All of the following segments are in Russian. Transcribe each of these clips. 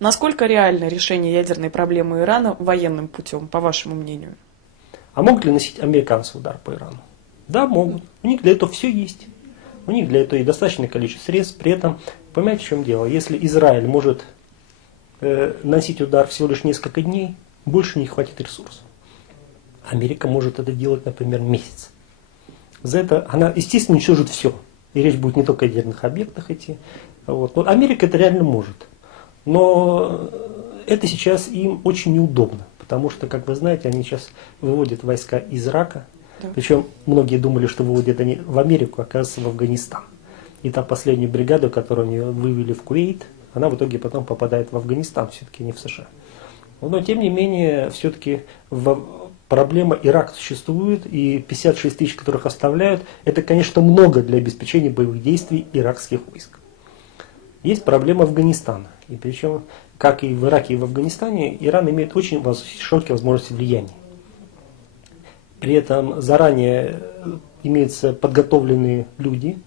Насколько реально решение ядерной проблемы Ирана военным путем, по вашему мнению? А могут ли носить американцы удар по Ирану? Да, могут. У них для этого все есть. У них для этого и достаточное количество средств. При этом, понимаете, в чем дело? Если Израиль может наносить удар всего лишь несколько дней, больше не хватит ресурсов. Америка может это делать, например, месяц. За это она, естественно, уничтожит все. И речь будет не только о ядерных объектах идти. Вот. Но Америка это реально может. Но это сейчас им очень неудобно. Потому что, как вы знаете, они сейчас выводят войска из Ирака. Да. Причем многие думали, что выводят они в Америку, оказывается, в Афганистан. И та последняя бригада, которую они вывели в Кувейт, она в итоге потом попадает в Афганистан, все-таки не в США. Но тем не менее, все-таки проблема Ирак существует, и 56 тысяч, которых оставляют, это, конечно, много для обеспечения боевых действий иракских войск. Есть проблема Афганистана. И причем, как и в Ираке, и в Афганистане, Иран имеет очень широкие возможности влияния. При этом заранее имеются подготовленные люди,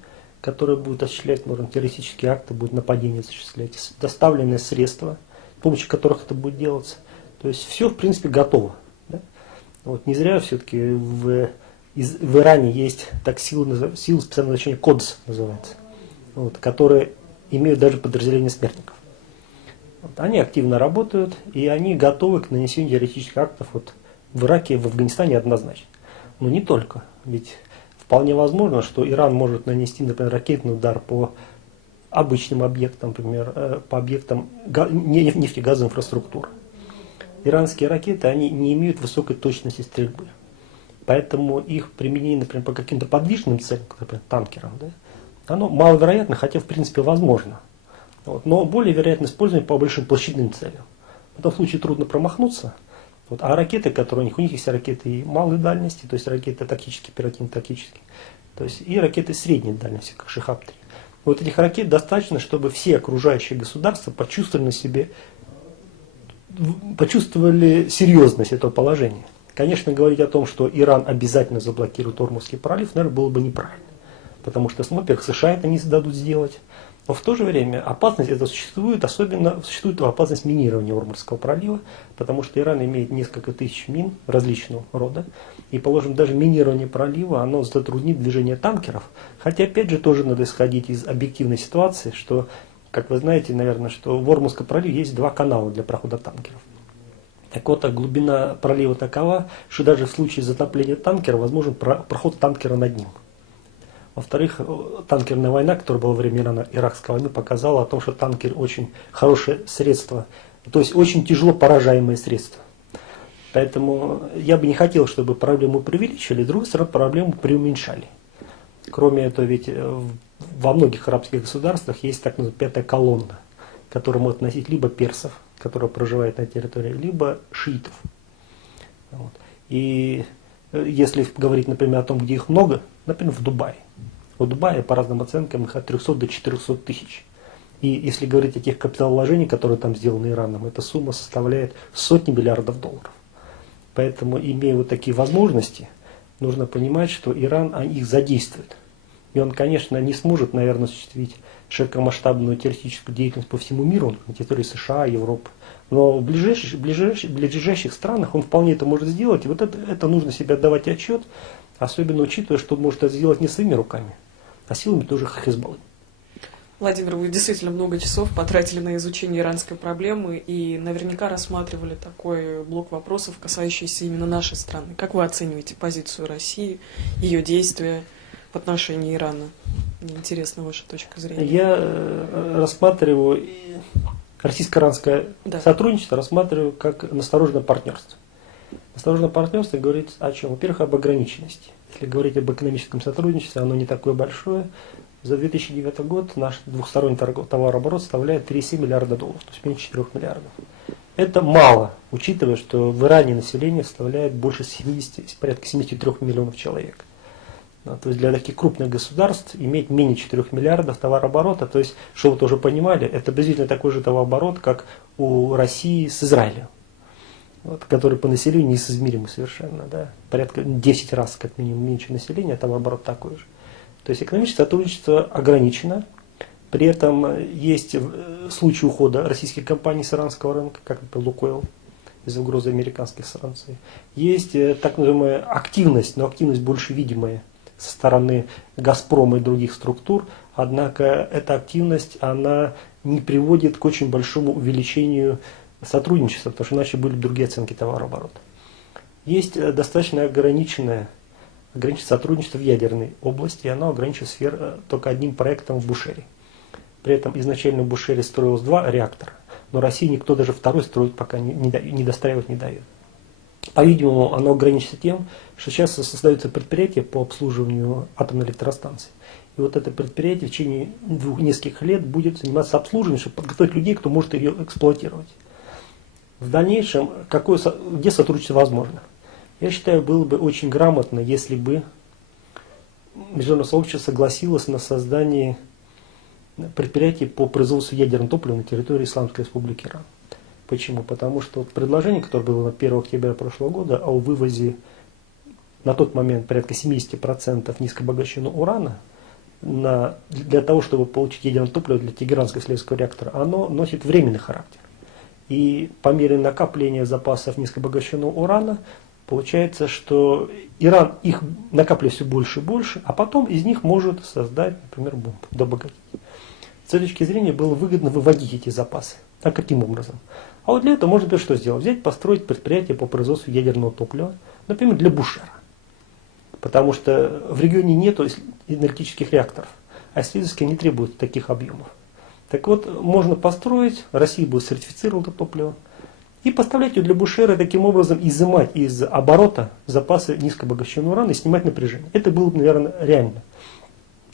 которые будут осуществлять, можно, террористические акты, будут нападения осуществлять, доставленные средства, с помощью которых это будет делаться. То есть все, в принципе, готово. Да? Вот, не зря все-таки в Иране есть так силы специального назначения КОДС называется, вот, которые имеют даже подразделение смертников. Вот, они активно работают, и они готовы к нанесению террористических актов вот, в Ираке, в Афганистане однозначно. Но не только. Ведь вполне возможно, что Иран может нанести, например, ракетный удар по обычным объектам, например, по объектам нефтегазовой инфраструктуры. Иранские ракеты, они не имеют высокой точности стрельбы. Поэтому их применение, например, по каким-то подвижным целям, например, танкерам, да, оно маловероятно, хотя в принципе возможно. Вот, но более вероятно использование по большим площадным целям. В этом случае трудно промахнуться. Вот, а ракеты, которые у них есть ракеты и малой дальности, то есть ракеты тактические, оперативно-тактические, то есть и ракеты средней дальности, как Шихаб-3. Вот этих ракет достаточно, чтобы все окружающие государства почувствовали серьезность этого положения. Конечно, говорить о том, что Иран обязательно заблокирует Ормузский пролив, наверное, было бы неправильно. Потому что, во-первых, США это не дадут сделать. Но в то же время опасность это существует, особенно существует опасность минирования Ормузского пролива, потому что Иран имеет несколько тысяч мин различного рода. И, положим, даже минирование пролива, оно затруднит движение танкеров. Хотя, опять же, тоже надо исходить из объективной ситуации, что, как вы знаете, наверное, что в Ормузском проливе есть два канала для прохода танкеров. Так вот, глубина пролива такова, что даже в случае затопления танкера возможен проход танкера над ним. Во-вторых, танкерная война, которая была во время Иракской войны, показала о том, что танкер очень хорошее средство, то есть очень тяжело поражаемое средство. Поэтому я бы не хотел, чтобы проблему преувеличили, с другой стороны, проблему преуменьшали. Кроме этого, ведь во многих арабских государствах есть так называемая пятая колонна, которая может носить либо персов, которые проживают на территории, либо шиитов. Вот. И если говорить, например, о том, где их много, например, в Дубае. В Дубае, по разным оценкам, их от 300 до 400 тысяч. И если говорить о тех капиталовложениях, которые там сделаны Ираном, эта сумма составляет сотни миллиардов долларов. Поэтому, имея вот такие возможности, нужно понимать, что Иран их задействует. И он, конечно, не сможет, наверное, осуществить широкомасштабную террористическую деятельность по всему миру, на территории США, Европы. Но в ближайших странах он вполне это может сделать. И вот это нужно себе отдавать отчет, особенно учитывая, что он может это сделать не своими руками, а силами тоже Хизбаллы. Владимир, вы действительно много часов потратили на изучение иранской проблемы и наверняка рассматривали такой блок вопросов, касающийся именно нашей страны. Как вы оцениваете позицию России, ее действия в отношении Ирана? Мне интересна ваша точка зрения. Я рассматриваю российско-иранское сотрудничество, рассматриваю как настороженное партнерство. Настороженное партнерство говорит о чем? Во-первых, об ограниченности. Если говорить об экономическом сотрудничестве, оно не такое большое. За 2009 год наш двухсторонний товарооборот составляет 3,7 миллиарда долларов, то есть меньше 4 миллиардов. Это мало, учитывая, что в Иране население составляет больше 70, порядка 73 миллионов человек. То есть для таких крупных государств иметь менее 4 миллиардов товарооборота, то есть, чтобы вы тоже понимали, это приблизительно такой же товарооборот, как у России с Израилем, вот, который по населению несоизмеримый совершенно, да, порядка 10 раз как минимум меньше населения, а товарооборот такой же. То есть экономическое сотрудничество ограничено, При этом есть случаи ухода российских компаний с иранского рынка, как, например, Лукойл, из-за угрозы американских санкций. Есть так называемая активность, но активность больше видимая со стороны «Газпрома» и других структур, однако эта активность, она не приводит к очень большому увеличению сотрудничества, потому что иначе были другие оценки товарооборота. Есть достаточно ограниченное сотрудничество в ядерной области, и оно ограничено только одним проектом в Бушере. При этом изначально в Бушере строилось 2 реактора, но России никто даже второй строить пока не достраивать не дает. По-видимому, оно ограничится тем, что сейчас создаются предприятия по обслуживанию атомной электростанции. И вот это предприятие в течение нескольких лет будет заниматься обслуживанием, чтобы подготовить людей, кто может ее эксплуатировать. В дальнейшем, где сотрудничество возможно? Я считаю, было бы очень грамотно, если бы международное сообщество согласилось на создание предприятий по производству ядерного топлива на территории Исламской Республики Иран. Почему? Потому что предложение, которое было на 1 октября прошлого года о вывозе на тот момент порядка 70% низкообогащенного урана для того, чтобы получить ядерное топливо для Тегеранского исследовательского реактора, оно носит временный характер. И по мере накопления запасов низкообогащенного урана получается, что Иран их накапливает все больше и больше, а потом из них может создать, например, бомбу, добогатить. С этой точки зрения было выгодно выводить эти запасы. А каким образом? А вот для этого можно быть что сделать? Взять, построить предприятие по производству ядерного топлива, например, для Бушера. Потому что в регионе нет энергетических реакторов, а исследовательски не требуют таких объемов. Так вот, можно построить, Россия будет сертифицировать это топливо, и поставлять ее для Бушера, таким образом изымать из оборота запасы низкообогащенного урана и снимать напряжение. Это было бы, наверное, реально.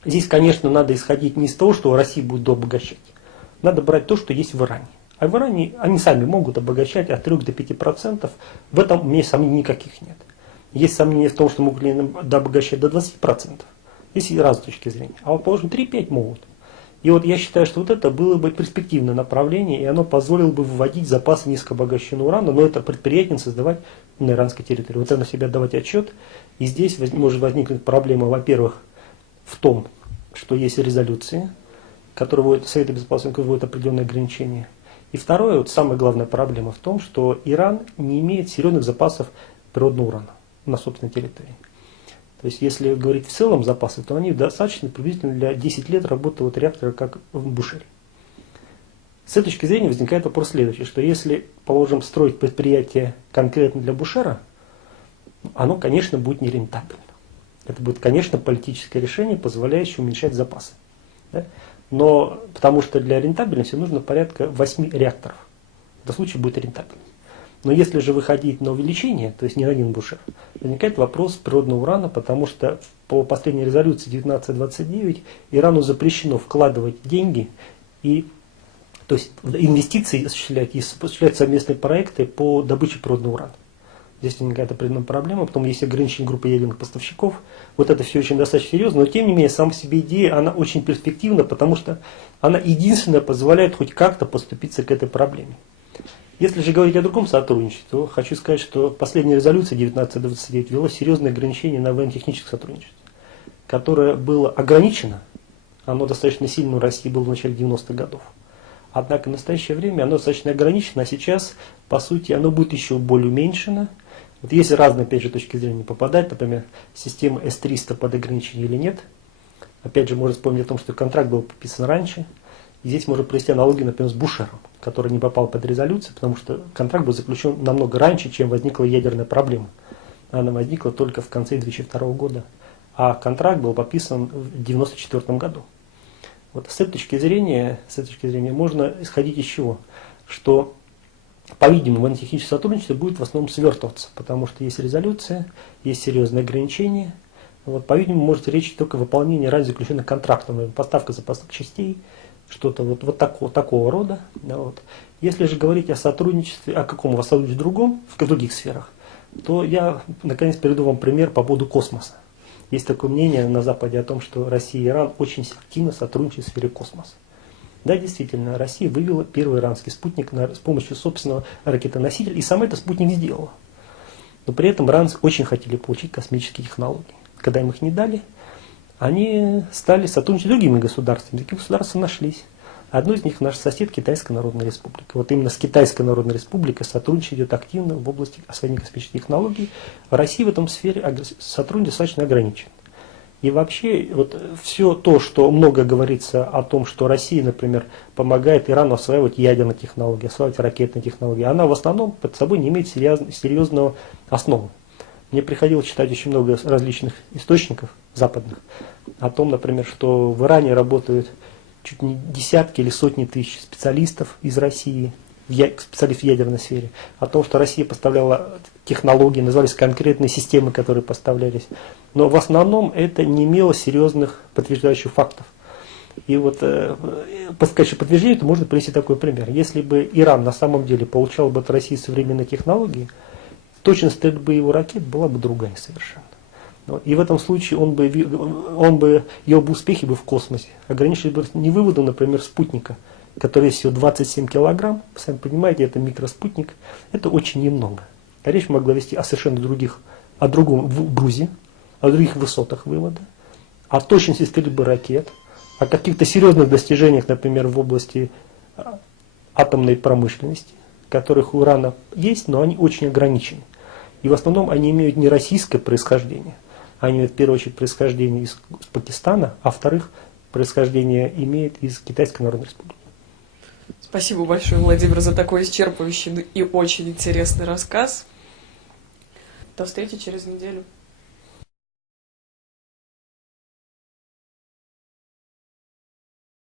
Здесь, конечно, надо исходить не из того, что Россия будет дообогащать. Надо брать то, что есть в Иране. А в Иране они сами могут обогащать от 3 до 5%. В этом у меня сомнений никаких нет. Есть сомнения в том, что могут ли они дообогащать до 20%. Есть и разные точки зрения. А вот, положим, 3-5 могут. И вот я считаю, что вот это было бы перспективное направление, и оно позволило бы выводить запасы низкообогащенного урана, но это предприятие создавать на иранской территории. Вот это на себя давать отчет. И здесь может возникнуть проблема, во-первых, в том, что есть резолюции, которые вводят, Совет Безопасности вводит определенные ограничения. И второе, вот самая главная проблема в том, что Иран не имеет серьезных запасов природного урана на собственной территории. То есть, если говорить в целом запасы, то они достаточно приблизительно для 10 лет работы вот реактора, как в Бушере. С этой точки зрения возникает вопрос следующий, что если, положим, строить предприятие конкретно для Бушера, оно, конечно, будет нерентабельно. Это будет, конечно, политическое решение, позволяющее уменьшать запасы. Да? Но потому что для рентабельности нужно порядка 8 реакторов. В этом случае будет рентабельно. Но если же выходить на увеличение, то есть не на один Бушер, возникает вопрос природного урана, потому что по последней резолюции 1929 Ирану запрещено вкладывать деньги то есть инвестиции осуществлять и осуществлять совместные проекты по добыче природного урана. Здесь возникает определенная проблема, потом есть ограничение группы ядерных поставщиков. Вот это все очень достаточно серьезно, но тем не менее, сама по себе идея, она очень перспективна, потому что она единственная позволяет хоть как-то поступиться к этой проблеме. Если же говорить о другом сотрудничестве, то хочу сказать, что последняя резолюция 1929 ввела серьезные ограничения на военно-техническое сотрудничество, которое было ограничено, оно достаточно сильно в России было в начале 90-х годов. Однако в настоящее время оно достаточно ограничено, а сейчас, по сути, оно будет еще более уменьшено. Вот есть разные, опять же, точки зрения попадать, например, система С-300 под ограничение или нет. Опять же, можно вспомнить о том, что контракт был подписан раньше. И здесь можно провести аналогию, например, с Бушером, который не попал под резолюцию, потому что контракт был заключен намного раньше, чем возникла ядерная проблема. Она возникла только в конце 2002 года, а контракт был подписан в 1994 году. Вот с этой точки зрения можно исходить из чего? Что, по-видимому, военно-техническое сотрудничество будет в основном свертываться, потому что есть резолюция, есть серьезные ограничения. Вот, по-видимому, может речь только о выполнении ранее заключенных контрактов, например, поставка запасных частей, что-то вот такого рода. Да, вот. Если же говорить о сотрудничестве, о каком сотрудничестве другом, в других сферах, то я, наконец, приведу вам пример по поводу космоса. Есть такое мнение на Западе о том, что Россия и Иран очень активно сотрудничают в сфере космоса. Да, действительно, Россия вывела первый иранский спутник с помощью собственного ракетоносителя, и сам этот спутник сделала. Но при этом иранцы очень хотели получить космические технологии. Когда им их не дали, они стали сотрудничать с другими государствами. Такие государства нашлись. Одно из них наш сосед Китайская Народная Республика. Вот именно с Китайской Народной Республикой сотрудничать идет активно в области освоения космических технологий. В России в этом сфере сотрудничество достаточно ограничено. И вообще, вот все то, что много говорится о том, что Россия, например, помогает Ирану осваивать ядерные технологии, осваивать ракетные технологии, она в основном под собой не имеет серьезного основы. Мне приходилось читать очень много различных источников западных о том, например, что в Иране работают чуть не десятки или сотни тысяч специалистов из России, специалистов в ядерной сфере, о том, что Россия поставляла технологии, назывались конкретные системы, которые поставлялись. Но в основном это не имело серьезных подтверждающих фактов. И вот по качеству подтверждения это можно привести такой пример. Если бы Иран на самом деле получал бы от России современные технологии, точность стрельбы его ракет была бы другая совершенно. И в этом случае его бы успехи бы в космосе ограничились бы не выводом, например, спутника, который весит всего 27 килограмм. Вы сами понимаете, это микроспутник. Это очень немного. А речь могла вести о совершенно о другом грузе, о других высотах вывода, о точности стрельбы ракет, о каких-то серьезных достижениях, например, в области атомной промышленности, которых у Ирана есть, но они очень ограничены. И в основном они имеют не российское происхождение, они имеют в первую очередь происхождение из Пакистана, а во-вторых, происхождение имеет из Китайской Народной Республики. Спасибо большое, Владимир, за такой исчерпывающий и очень интересный рассказ. До встречи через неделю.